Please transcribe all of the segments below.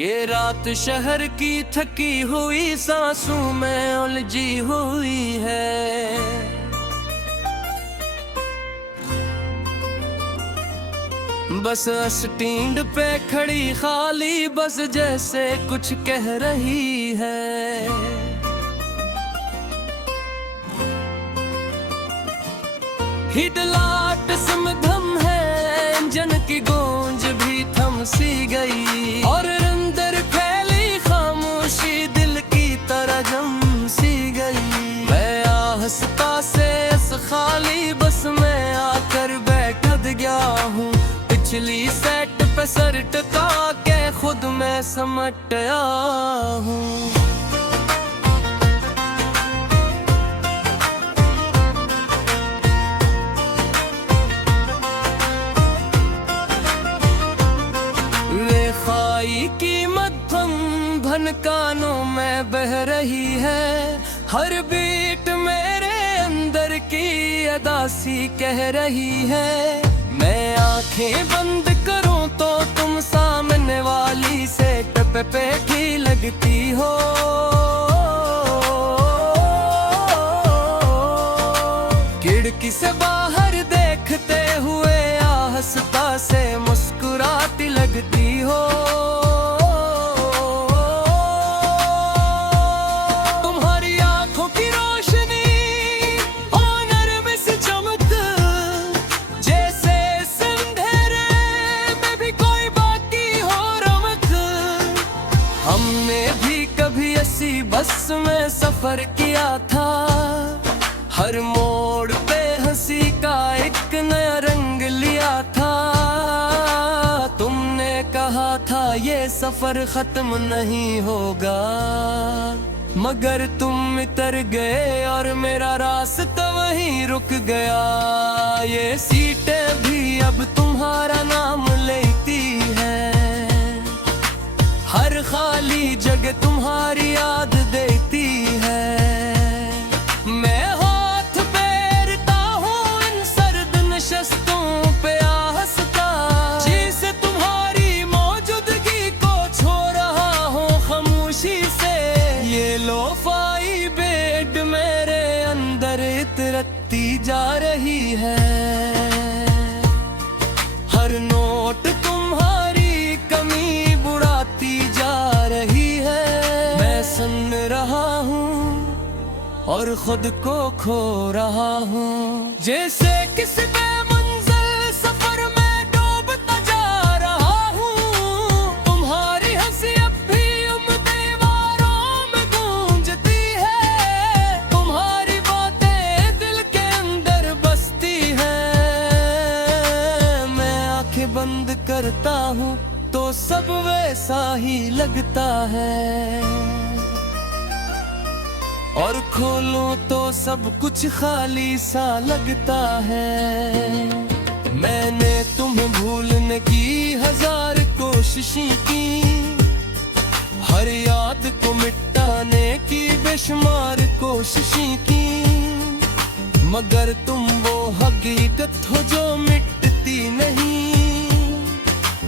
ये रात शहर की थकी हुई सांसों में उलझी हुई है। बस स्टैंड पे खड़ी खाली बस जैसे कुछ कह रही है। हिडलाट सिमधम है, इंजन की गूंज भी थम सी गई और अंदर फैली खामोशी दिल की तरह जम सी गई। मैं आहस्ता से इस खाली बस में आकर बैठ गया हूँ, पिछली सेट पे सर टिका के खुद में समट आया हूँ। रेखाई की मध्यम भन कानों में बह रही है, हर बीट मेरे अंदर की अदासी कह रही है। मैं आंखें बंद करूं तो तुम सामने वाली सेट पे बैठी लगती हो। खिड़की से बाहर देखते हुए आहस्ता से मुस्कुराती लगती हो। तुम्हारी आंखों की रोशनी और नरम सी चमक जैसे इस अंधेरे में भी कोई बाकी हो रमक। हमने भी कभी ऐसी बस में सफर किया था, हर मोड़ पे हंसी का एक नया रंग लिया था। तुमने कहा था ये सफर खत्म नहीं होगा, मगर तुम इतर गए और मेरा रास्ता वहीं रुक गया। ये सीटें भी अब तुम्हारा नाम लेती हैं, हर खाली जगह तुम्हारी याद देती है। मैं हाथ फेरता हूँ इन सर्द नशस्तों पे आहस्ता, जिसे तुम्हारी मौजूदगी को छो रहा हूँ खामोशी से। ये लोफाई बेड मेरे अंदर इतरती जा रही है, हर नोट तुम्हारी कमी बुढ़ाती जा रही है। मैं सुन रहा हूँ और खुद को खो रहा हूँ, जैसे किसी बेमंजिल सफर में डूबता जा रहा हूँ। तुम्हारी हंसी अब भी उन दीवारों में गूंजती है, तुम्हारी बातें दिल के अंदर बसती हैं। मैं आंखें बंद करता हूँ तो सब वैसा ही लगता है, और खोलूं तो सब कुछ खाली सा लगता है। मैंने तुम्हें भूलने की हजार कोशिशें की, हर याद को मिटाने की बेशुमार कोशिशें की, मगर तुम वो हकीकत हो जो मिटती नहीं,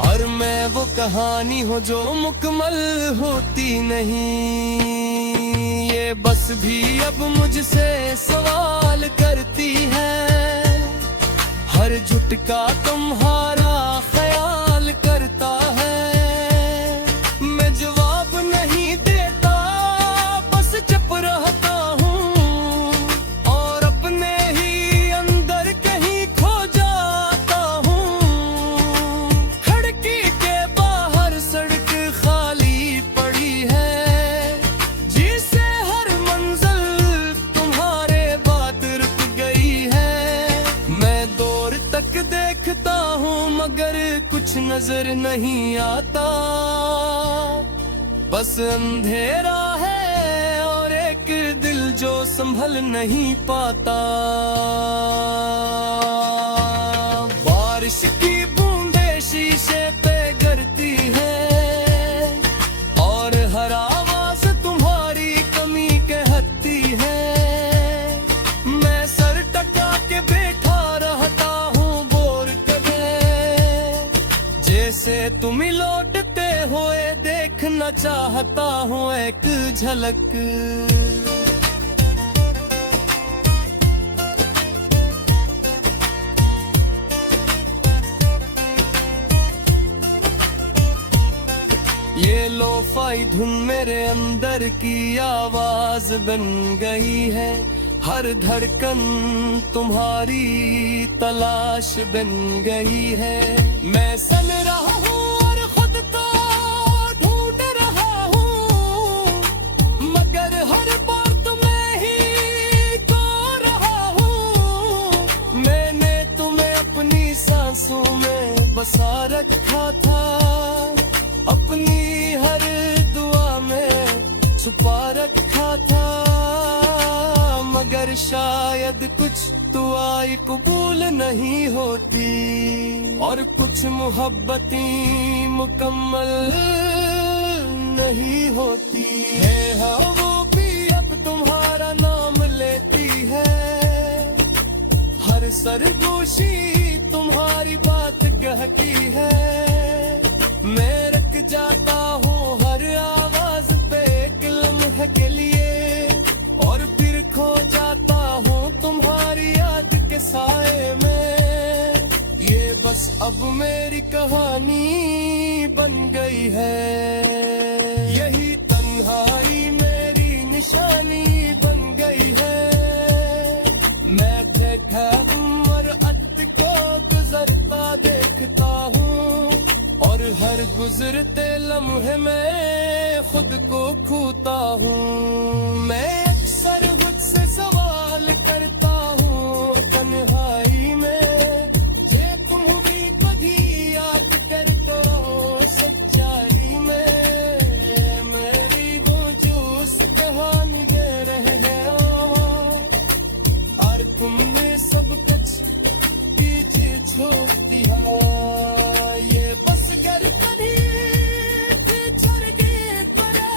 और मैं वो कहानी हो जो मुकम्मल होती नहीं। ये बस भी अब मुझसे सवाल करती है, हर झुटका तुम्हारा ख्याल करता है। मैं जवाब नहीं देता, बस चुप रहता हूँ और अपने ही अंदर कहीं खो जाता हूँ। खिड़की के बाहर सड़क खाली पड़ी है, जिसे हर मंजिल तुम्हारे बाद रुक गई है। मैं दूर तक देखता हूँ मगर कुछ नजर नहीं आता, बस अंधेरा है और एक दिल जो संभल नहीं पाता। बारिश की बूंदें शीशे पे गिरती है और हर आवाज तुम्हारी कमी कहती है। मैं सर टका के बैठा रहता हूँ बोर करे, जैसे तुम लौटते हुए देख देखना चाहता हूँ एक झलक। ये लोफाई धुन मेरे अंदर की आवाज बन गई है, हर धड़कन तुम्हारी तलाश बन गई है। मैं सन रहा हूँ और खुद को ढूंढ रहा हूँ, मगर हर बार तुम्हें ही खो रहा हूँ। मैंने तुम्हें अपनी सांसों में बसा रखा था, अपनी हर दुआ में छुपा रखा था, मगर शायद कुछ दुआएं कबूल नहीं होती और कुछ मोहब्बतें मुकम्मल नहीं होती है। हाँ वो भी अब तुम्हारा नाम लेती है, हर सरगोशी तुम्हारी बात कहती है। मैं रख जाता हूँ हर आवाज पे एक लम्हे के लिए, और फिर खो जाता हूँ तुम्हारी याद के साए में। ये बस अब मेरी कहानी बन गई है, यही तन्हाई मेरी निशानी बन गई है। मैं देखा उम्र अट को गुजरता देखता हूँ, और हर गुजरते लम्हे में खुद को खोता हूँ। मैं अक्सर खुद से सवाल करता हूँ तन्हाई में, जे तुम भी कभी याद कर तो सच्चाई में। मेरी वजूद कहानी दे रहे हो, और तुमने सब कुछ पीछे छोड़ दिया। ये बस घर कभी चढ़ गए परे,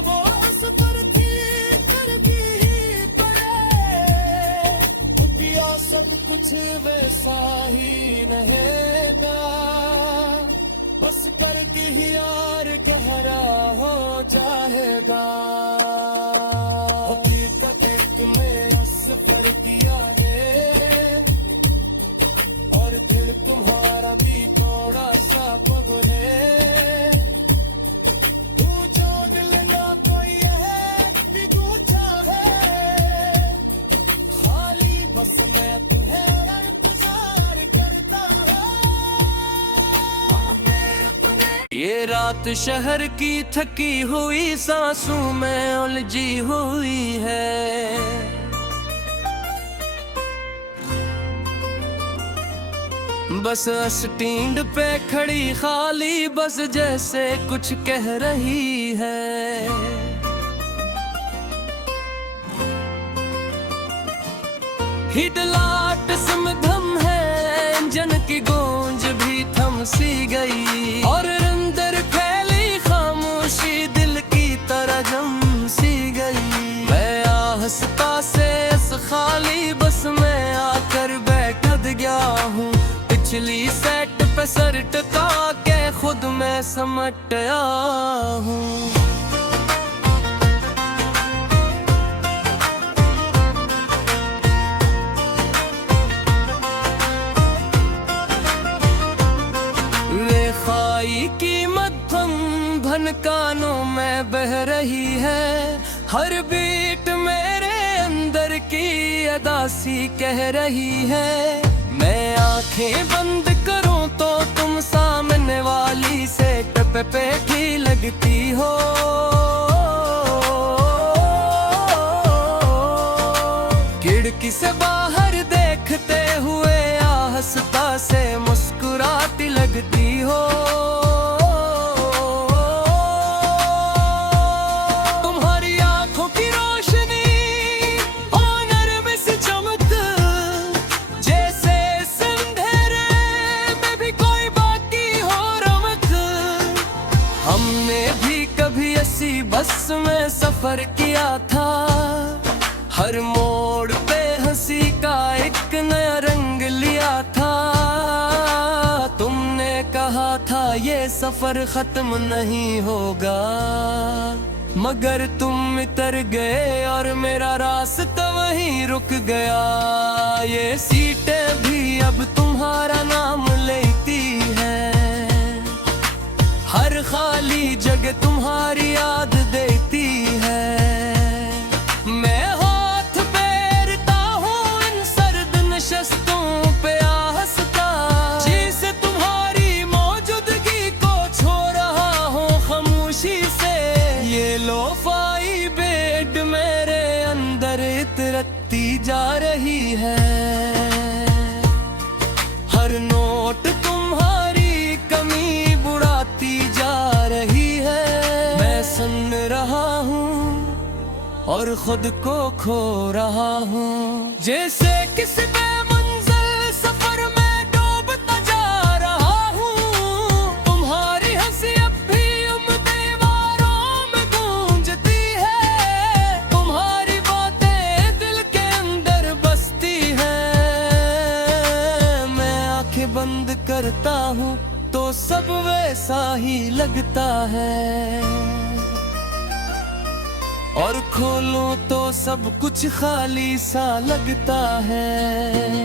वो असफर थी कर भी परे। दुनिया सब कुछ वैसा ही रहेगा, बस करके ही यार गहरा हो जाएगा। हकीकत एक में असफर किया है, और दिल तुम्हारा भी थोड़ा सा पग है। तू जो दिल ना कोई है बिगूचा है, खाली बस मैं तुम्हें इंतजार करता हूँ। ये रात शहर की थकी हुई सांसों में उलझी हुई है। बस स्टैंड पे खड़ी खाली बस जैसे कुछ कह रही है। हिडलाट सिमधम है, इंजन की गूंज भी थम सी गई, और अंदर फैली खामोशी दिल की तरह जम सी गई। मैं आहस्ता से इस खाली बस में आकर बैठ गया हूँ, पिछली सेट पे सर टिका के खुद में समट आया हूँ। रेखाई की मध्यम भन कानों में बह रही है, हर बीट मेरे अंदर की अदासी कह रही है। मैं आंखें बंद करूं तो तुम सामने वाली सेट पे बैठी लगती हो। खिड़की से बाहर देखते हुए आहस्ता से मुस्कुराती लगती हो। तुम्हारी आंखों की रोशनी और नरम सी चमक, जैसे इस अंधेरे में भी कोई बाकी हो रमक। हमने भी कभी ऐसी बस में सफर किया था, हर मोड़ पे हंसी का एक नया रंग लिया था। तुमने कहा था ये सफर खत्म नहीं होगा। मगर तुम इतर गए और मेरा रास्ता वहीं रुक गया। ये सीटें भी अब तुम्हारा नाम लेती है, हर खाली जगह तुम्हारी याद देती है। मैं हाथ फेरता हूँ इन सर्द नशस्तों पे आहस्ता, जिसे तुम्हारी मौजूदगी को छो रहा हूँ खामोशी से। ये लोफाई बेड मेरे अंदर इतरती जा रही है, हर नोट तुम्हारी कमी बुढ़ाती जा रही है। मैं सुन रहा हूँ और खुद को खो रहा हूँ, जैसे किसी बेमंजिल सफर में डूबता जा रहा हूँ। तुम्हारी हंसी अब भी उन दीवारों में गूंजती है, तुम्हारी बातें दिल के अंदर बसती है। मैं आंखें बंद करता हूँ तो सब वैसा ही लगता है, और खोलूं तो सब कुछ खाली सा लगता है।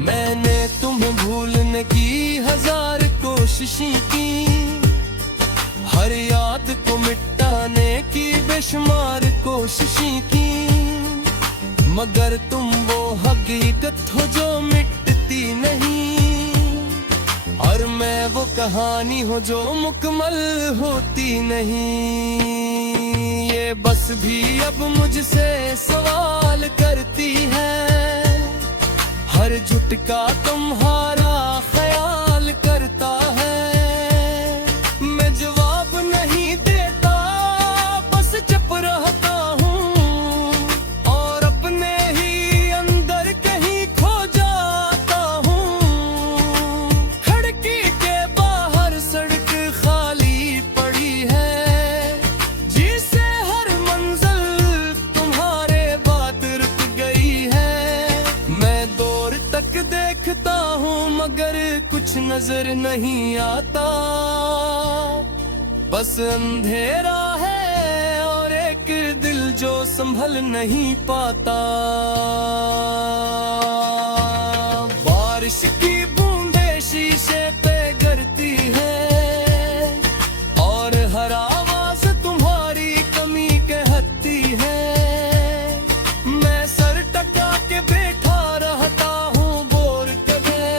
मैंने तुम्हें भूलने की हजार कोशिशें की, हर याद को मिटाने की बेशुमार कोशिशें की, मगर तुम वो हकीकत हो जो मिटती नहीं, और मैं वो कहानी हो जो मुकम्मल होती नहीं। ये बस भी अब मुझसे सवाल करती है, हर झुटका तुम्हारा ख्याल करता है। मैं जवाब नहीं देता, बस चुप रहता हूँ, और अपने ही अंदर कहीं खो जाता हूँ। खिड़की के बाहर सड़क खाली पड़ी है, जिसे हर मंजिल तुम्हारे बाद रुक गई है। मैं दूर तक देखता हूँ मगर कुछ नजर नहीं आता, बस अंधेरा है और एक दिल जो संभल नहीं पाता। बारिश की बूंदें शीशे पे गिरती है, और हर आवाज तुम्हारी कमी कहती है। मैं सर टका के बैठा रहता हूँ बोर करे,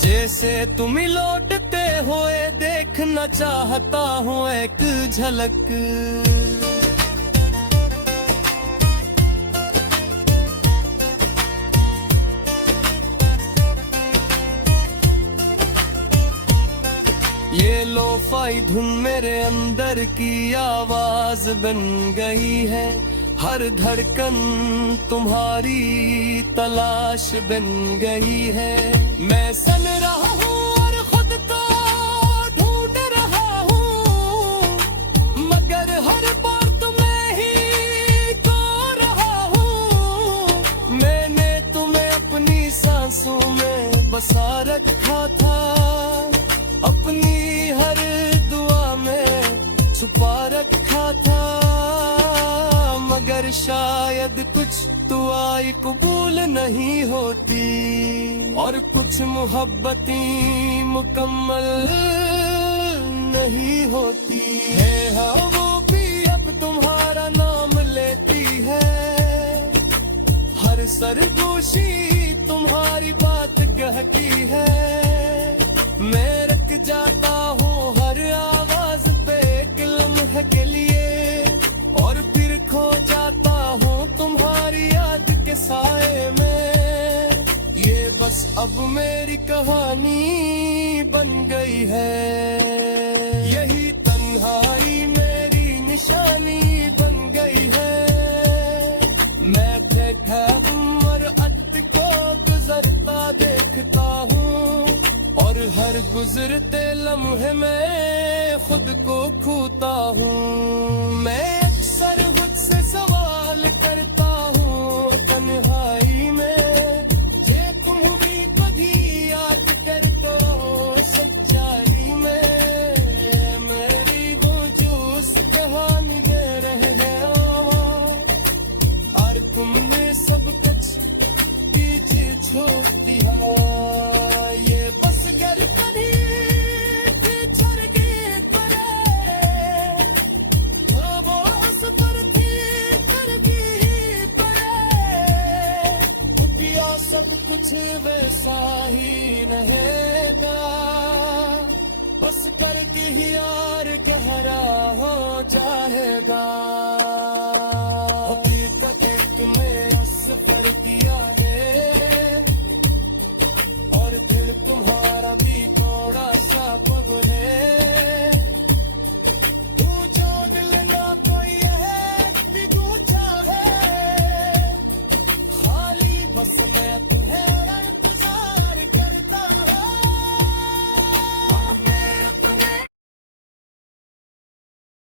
जैसे तुम लौटते हुए देखना चाहता हूँ एक झलक। ये लोफाई धुन मेरे अंदर की आवाज बन गई है, हर धड़कन तुम्हारी तलाश बन गई है। मैं सन रहा हूँ और खुद को ढूंढ रहा हूँ, मगर हर बार तुम्हें ही खो रहा हूँ। मैंने तुम्हें अपनी सांसों में बसा रखा था, अपनी हर दुआ में छुपा रखा था, मगर शायद कुछ दुआएं कबूल नहीं होती, और कुछ मोहब्बतें मुकम्मल नहीं होती है। हाँ वो भी अब तुम्हारा नाम लेती है, हर सरगोशी तुम्हारी बात कहती है। मैं रख जाता हूँ हर आवाज पे एक लम्हे के लिए, और फिर खो जाता हूँ तुम्हारी याद के साए में। ये बस अब मेरी कहानी बन गई है, यही तन्हाई मेरी निशानी बन गई है। मैं देखा उम्र अट को गुजरता देखता हूँ, और हर गुजरते लम्हे में खुद को खोता हूँ। मैं अक्सर खुद से सवाल करता हूँ तन्हाई में, जे तुम भी कभी याद कर तो सच्चाई वैसा ही रहेगा, बस करके ही यार गहरा हो जाएगा। हकीकत में असफर किया है और दिल तुम्हारा भी